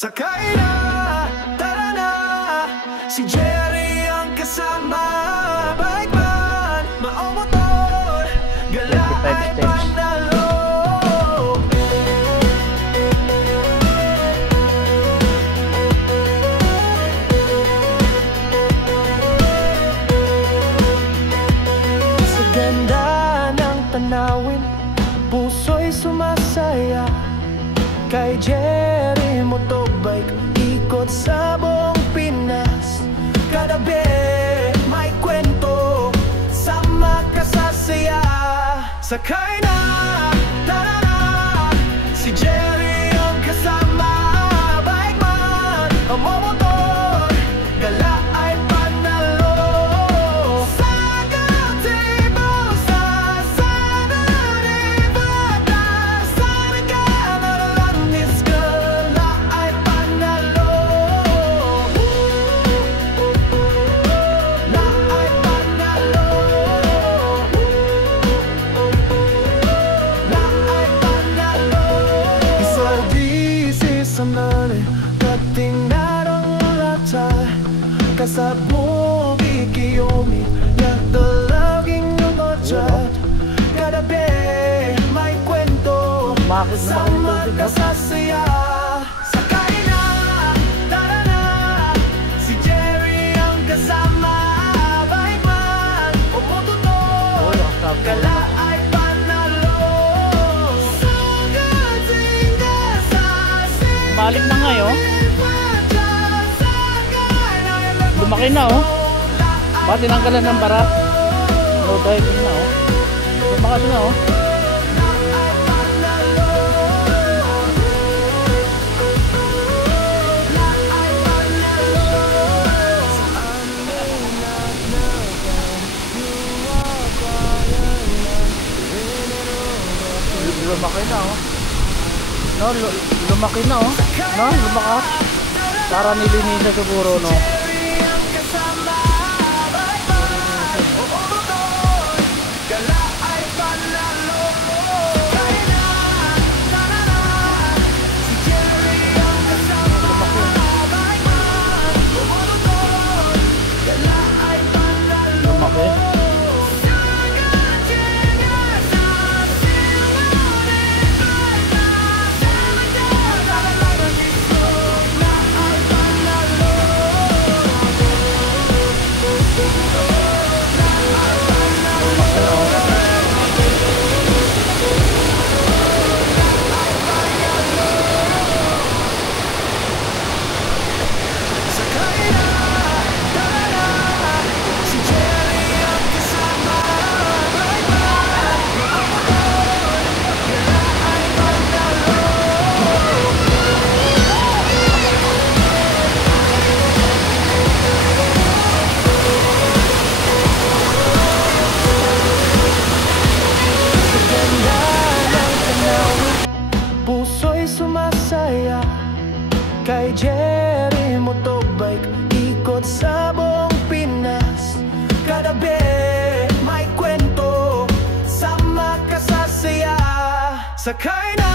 Sakay na, tara na, si Jerry ang kasama. Bike man, maomotor, gala ay panalo. Sa ganda ng tanawin, puso'y sumasaya. Kay Jerry Motobike, ikot sa buong Pinas. Kada be may kwento, sama ka sa saya. Sakay na, tara na, si Jerry ang kasama. Bike man, momotor, gala ay panalo. Sa Gatibo, sa Nevada, sa Nagalanis, gala ay panalo. La ay panalo. La ay panalo. Isa disi sa nane, kating narang rata. Kasabong ikiyomi, yakdalaging yung otrat. Kada be may kwento, sama ka sa saya. Sakay na, tara na, si Jerry ang kasama. Bike man, momotor, gala ay panalo. Sa Gatinga, sa Balik na ngayon. Lumaki na oh. Bakit tinanggalan ng bara? Low diving na oh. Lumakas na oh. Lumaki na oh. No, lumaki na oh. No, lumakas. Para nilinisan siguro no. Puso'y sumasaya. Kay Jerry Motobike, ikot sa buong Pinas. Kada be may kwento, sama ka sa saya. Sakay na,